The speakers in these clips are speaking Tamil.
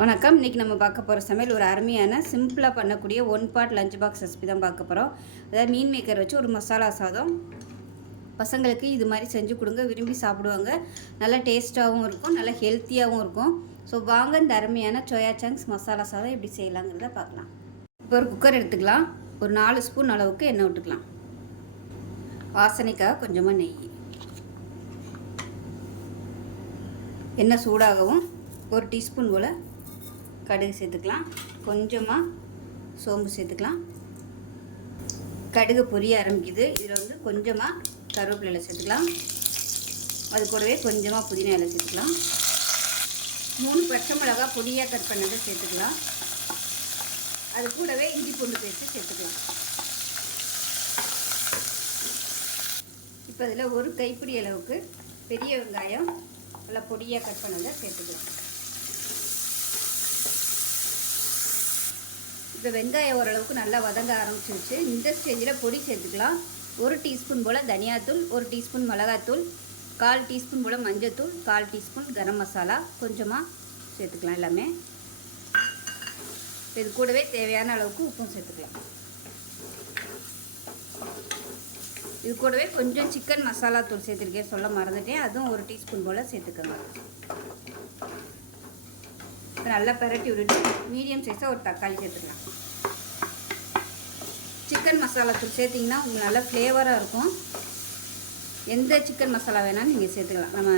வணக்கம். இன்றைக்கி நம்ம பார்க்க போகிற சமையல் ஒரு அருமையான சிம்பிளாக பண்ணக்கூடிய one part lunch box recipe தான் பார்க்க போகிறோம். அதாவது மீன் மேக்கர் வச்சு ஒரு மசாலா சாதம். பசங்களுக்கு இது மாதிரி செஞ்சு கொடுங்க, விரும்பி சாப்பிடுவாங்க. நல்லா டேஸ்ட்டாகவும் இருக்கும், நல்லா ஹெல்த்தியாகவும் இருக்கும். ஸோ வாங்க இந்த அருமையான சோயா சங்க்ஸ் மசாலா சாதம் எப்படி செய்யலாங்கிறத பார்க்கலாம். இப்போ ஒரு குக்கர் எடுத்துக்கலாம். ஒரு 4 ஸ்பூன் அளவுக்கு எண்ணெய் விட்டுக்கலாம். வாசனைக்காக கொஞ்சமாக நெய். எண்ணெய் சூடாகவும் ஒரு டீஸ்பூன் போல் கடுகு சேர்த்துக்கலாம். கொஞ்சமாக சோம்பு சேர்த்துக்கலாம். கடுகு பொரிய ஆரம்பிக்குது. இதில் வந்து கொஞ்சமாக கருவேப்பிலை சேர்த்துக்கலாம். அது கூடவே கொஞ்சமாக புதினா இலை சேர்த்துக்கலாம். 3 பச்சை மிளகா பொடியாக கட் பண்ணதை சேர்த்துக்கலாம். அது கூடவே இஞ்சி பூண்டு பேஸ்ட்டு சேர்த்துக்கலாம். இப்போ அதில் ஒரு கைப்பிடி அளவுக்கு பெரிய வெங்காயம் நல்லா பொடியாக கட் பண்ணதை சேர்த்துக்கலாம். இப்போ வெங்காயம் ஓரளவுக்கு நல்லா வதங்க ஆரம்பிச்சிருச்சு. இந்த ஸ்டேஜில் பொடி சேர்த்துக்கலாம். 1 டீஸ்பூன் போல் தனியாத்தூள், 1 டீஸ்பூன் மிளகாத்தூள், 1/4 டீஸ்பூன் போல் மஞ்சத்தூள், 1/4 டீஸ்பூன் கரம் மசாலா கொஞ்சமாக சேர்த்துக்கலாம். எல்லாமே இது கூடவே தேவையான அளவுக்கு உப்பும் சேர்த்துக்கலாம். இது கூடவே கொஞ்சம் சிக்கன் மசாலா தூள் சேர்த்துருக்கேன், சொல்ல மறந்துட்டேன். அதுவும் 1 டீஸ்பூன் போல் சேர்த்துக்கோங்க. நல்லா பரட்டி விட்டுட்டு மீடியம் சைஸாக ஒரு தக்காளி சேர்த்துக்கலாம். சிக்கன் மசாலா தூள் சேர்த்திங்கன்னா உங்களுக்கு நல்லா ஃப்ளேவராக இருக்கும். எந்த சிக்கன் மசாலா வேணாலும் நீங்கள் சேர்த்துக்கலாம். நம்ம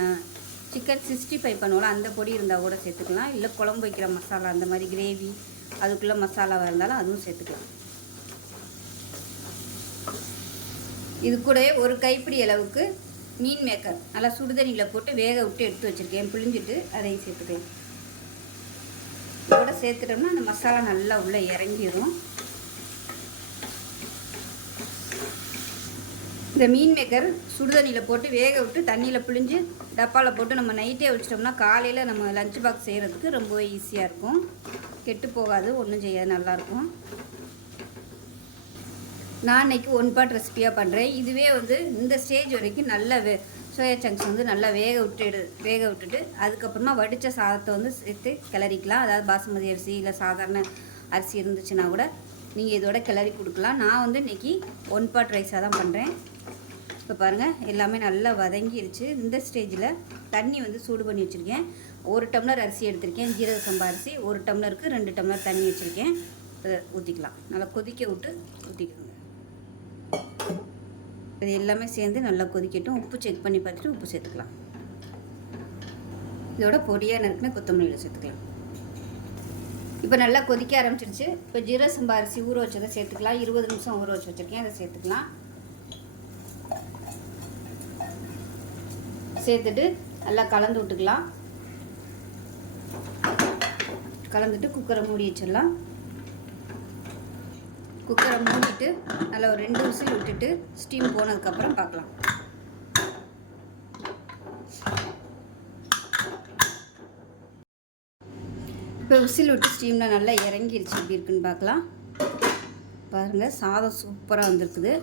சிக்கன் 65 பண்ணுவோம், அந்த பொடி இருந்தால் கூட சேர்த்துக்கலாம். இல்லை குழம்பு வைக்கிற மசாலா, அந்த மாதிரி கிரேவி அதுக்குள்ளே மசாலாவாக இருந்தாலும் அதுவும் சேர்த்துக்கலாம். இது கூடவே ஒரு கைப்பிடி அளவுக்கு மீன் மேக்கர் நல்லா சுடுதண்ணியில் போட்டு வேக விட்டு எடுத்து வச்சுருக்கேன். பிழிஞ்சிட்டு அதையும் சேர்த்துக்கலாம். இதோட சேர்த்துட்டோம்னா அந்த மசாலா நல்லா உள்ளே இறங்கிடும். இந்த மீன் மேக்கர் சுடுதண்ணியில் போட்டு வேக விட்டு தண்ணியில் பிழிஞ்சு டப்பாவில் போட்டு நம்ம நைட்டே வச்சிட்டோம்னா காலையில் நம்ம லஞ்ச் பாக்ஸ் செய்கிறதுக்கு ரொம்பவே ஈஸியாக இருக்கும். கெட்டு போகாது, ஒன்றும் செய்யாது, நல்லாயிருக்கும். நான் இன்றைக்கி ஒன் பார்ட் ரெசிபியாக பண்ணுறேன். இதுவே வந்து இந்த ஸ்டேஜ் வரைக்கும் நல்ல சோயா சங்க்ஸ் வந்து நல்லா வேக விட்டுட்டு அதுக்கப்புறமா வடித்த சாதத்தை வந்து சேர்த்து கிளறிக்கலாம். அதாவது பாசுமதி அரிசி இல்லை சாதாரண அரிசி இருந்துச்சுன்னா கூட நீங்கள் இதோட கிளறி கொடுக்கலாம். நான் வந்து இன்றைக்கி ஒன் பார்ட் ரைஸாக தான் பண்ணுறேன். இப்போ பாருங்கள், எல்லாமே நல்லா வதங்கிருச்சு. இந்த ஸ்டேஜில் தண்ணி வந்து சூடு பண்ணி வச்சுருக்கேன். 1 டம்ளர் அரிசி எடுத்திருக்கேன், ஜீரக சம்பா அரிசி. 1 டம்ளருக்கு 2 டம்ளர் தண்ணி வச்சுருக்கேன். அதை ஊற்றிக்கலாம். நல்லா கொதிக்க விட்டு ஊற்றிக்கோங்க. இது எல்லாமே சேர்ந்து நல்லா கொதிக்கட்டும். உப்பு செக் பண்ணி பார்த்துட்டு உப்பு சேர்த்துக்கலாம். இதோட பொடியாக நறுக்குன கொத்தமல்லியில் சேர்த்துக்கலாம். இப்போ நல்லா கொதிக்க ஆரம்பிச்சிருச்சு. இப்போ ஜீரக சம்பா அரிசி ஊற வச்சதை சேர்த்துக்கலாம். 20 நிமிஷம் ஊற வச்சு வச்சுருக்கேன், அதை சேர்த்துக்கலாம். சேர்த்துட்டு நல்லா கலந்து விட்டுக்கலாம். கலந்துட்டு குக்கரை மூடி வச்சிடலாம். குக்கரை மூடிட்டு நல்லா ஒரு 2 விசில் விட்டுட்டு ஸ்டீம் போனதுக்கப்புறம் பார்க்கலாம். இப்போ விசில் விட்டு ஸ்டீமில் நல்லா இறங்கிருச்சு. எப்படி இருக்குன்னு பார்க்கலாம். பாருங்கள், சாதம் சூப்பராக வந்திருக்குது.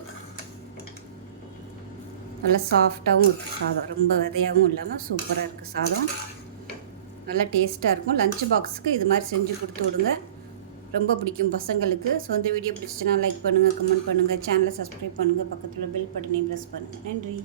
நல்லா சாஃப்டாகவும் இருக்குது சாதம், ரொம்ப விதையாகவும் இல்லாமல் சூப்பராக இருக்குது சாதம். நல்லா டேஸ்ட்டாக இருக்கும். லஞ்ச் பாக்ஸுக்கு இது மாதிரி செஞ்சு கொடுத்து விடுங்க, ரொம்ப பிடிக்கும் பசங்களுக்கு. ஸோ இந்த வீடியோ பிடிச்சிச்சுன்னா லைக் பண்ணுங்கள், கமெண்ட் பண்ணுங்கள், சேனலை சப்ஸ்கிரைப் பண்ணுங்கள், பக்கத்தில் பெல் பட்டனையும் ப்ரெஸ் பண்ணுங்கள். நன்றி.